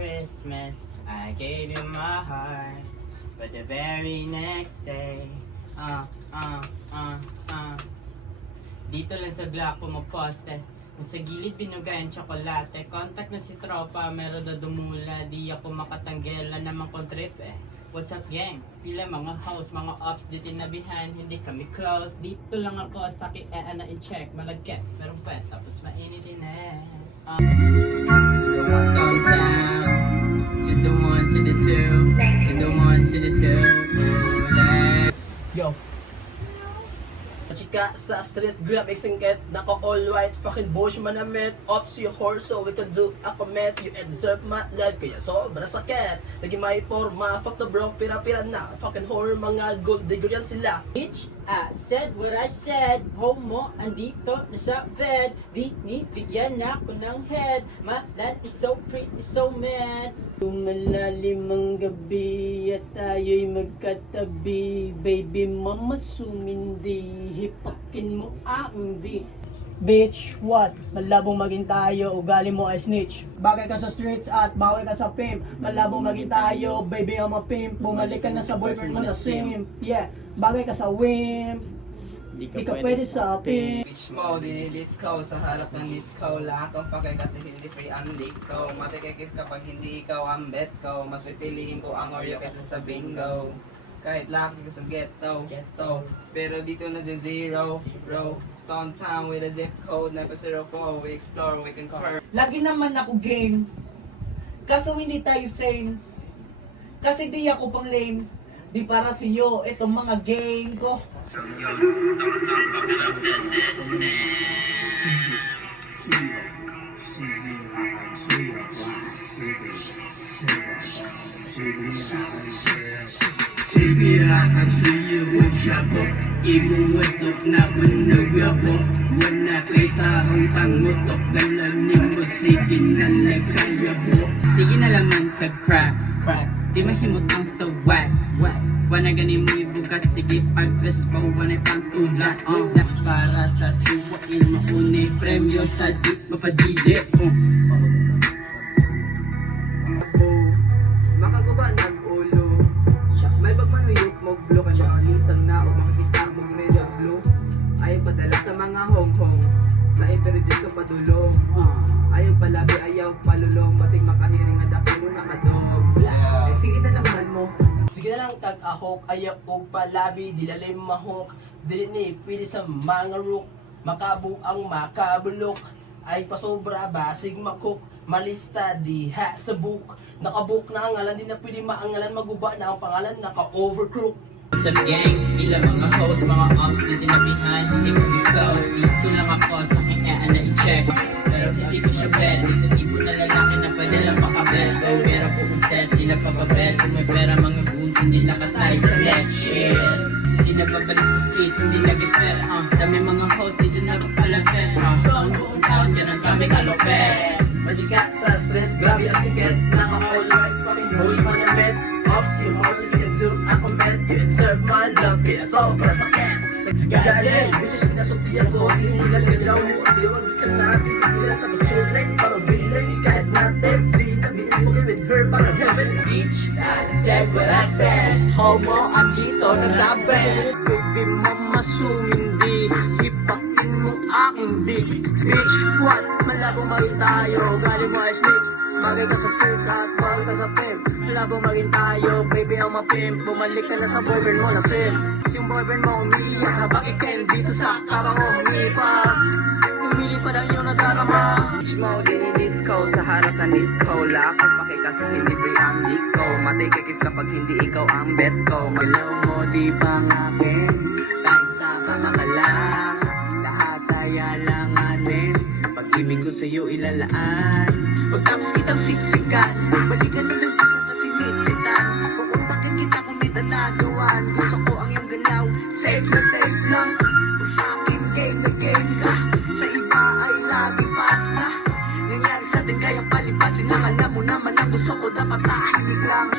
Christmas, I gave you my heart. But the very next day, dito lang sa block pumaposte. Sa gilid binugayan tsokolate. Contact na si tropa, meron na dumula. Di ako makatanggela naman kong trip eh. What's up gang? Pila mga house, mga ops di tinabihan. Hindi kami close. Dito lang ako sa na in-check. Malagket, meron pet. Tapos mainit din eh. Downtown. To the one, to the two. To the one, to the two. Yo. Chika sa street grab exingket naka all white fucking bush manamit ops you horse so we can do a comment you deserve my life kaya sobra sakit lagi may forma fuck the bro pira-pira na fucking horror mga gold digger yan sila. Bitch, I said what I said. Homo, andito na sa bed. Binibigyan ako ng head. My life is so pretty, so mad. Malalim ang gabi at tayo'y magkatabi. Baby mama sumindi, hipakin mo ang di. Bitch, what? Malabong maging tayo, ugali mo ay snitch. Bagay ka sa streets at bawal ka sa pimp. Malabong maging tayo, baby I'm a pimp. Bumalik ka na sa boyfriend mo na simp. Yeah, bagay ka sa wimp. Di ka pwede sa pimp. Bitch mo, dinidisco sa harap ng disco. Lahat ang pake kasi hindi free ang dick ko. Matikikis kapag hindi ikaw ang bet ko. Mas pipiliin ko ang Oreo kaysa sa bingo. Kahit laki ko sa ghetto, pero dito na sa zero, bro. Stone Town with a zip code, never 04. We explore, we conquer. Lagi naman ako game. Kaso hindi tayo same. Kasi di ako pang lame. Di para sa'yo, itong mga game ko. Sibirakan suyo magsyapo Ibuwetok na managyapo Wala kay tahong pangutok Galanin mo sige na nagkayabo. Sige na laman ka crack. Di mahimot ang sa whack. Wana ganin mo ibugas, sige pag-respo, wana'y pantula. Para sa suwain mo unay premyo sa di mapadide. Makaguba nag-ulo. May bagmanuyok mo blow ka siya alisang na o makikita mo red o blue. Ayaw padala sa mga hong-hong. Sa imperial ka padulong. Ayaw palabi, ayaw palulong. Basig makahiring nga dapin mo nakadong. Sige na naman mo. Sige na lang tag-ahok, ayaw o palabi, dilalim mahok. Dili ni pili sa mga rook, makabu ang makabulok. Ay pasobra basig makok, malista diha sa book. Nakabook na ang ngalan, di na pwede maangalan, maguba na ang pangalan, naka-overcrook. Sa gang, pila mga host, mga ops na tinabihan. Hindi ko close, dito lang ako sa na i-check. Pero hindi ko siya bet, dito tipo na lalaki na pwede lang makabet. Kung pera po kung set, di na papabet. Kung may pera mga goons, hindi nakatay sa net shit. Hindi na babalik sa streets, hindi nag-ipet. Dami mga host, dito na papalapet. So ang buong taon, dyan ang dami kalopet. Majika sa street, grabe ang siket, naka-all white, fucking bush manamit. Ops, you horses can do a comment, you deserve my love, kaya sobra sakit. Nagsigadin, bitches pinasumpiyan ko, hindi nila nilaw mo, di wag ka na, pipila, tapos chilling, parang villain, kahit natin, di na binispoken with her, parang heaven. Bitch, I said what I said. Homo, andito na sa bed. Baby mama sumindi, hipakin mo aking dick. Bitch, what? Malabong maging tayo, gali mo ay snitch. Bagay ka sa streets at bagay ka sa pimp. Malabong maging tayo, baby I'm a pimp. Bumalik ka na sa boyfriend mo na simp. Yung boyfriend mo umiiyak habang iken dito sa kaba ko umiipak. Lumili pa lang yung nadarama. Bitch mo, dinidisco sa harap ng disco. Lahat ang pake kasi hindi free ang dick ko. Matikikis kapag hindi ikaw ang bet ko. Malaw mo di ba ng akin? Kahit sama ka lang, lahat ay alanganin. Pag-ibig ko sa'yo ilalaan. Pagtapos kitang siksikan, balikan na doon sa kasinit-sitan. Kukontakin kita kung di tanagawan. Gusto ko ang iyong galaw, safe na safe lang. Kung sa akin game na game ka, sa iba ay lagi basta. Nangyari sa atin kayang palipasin lang. Alam mo naman ang gusto ko, dapat tahimik lang.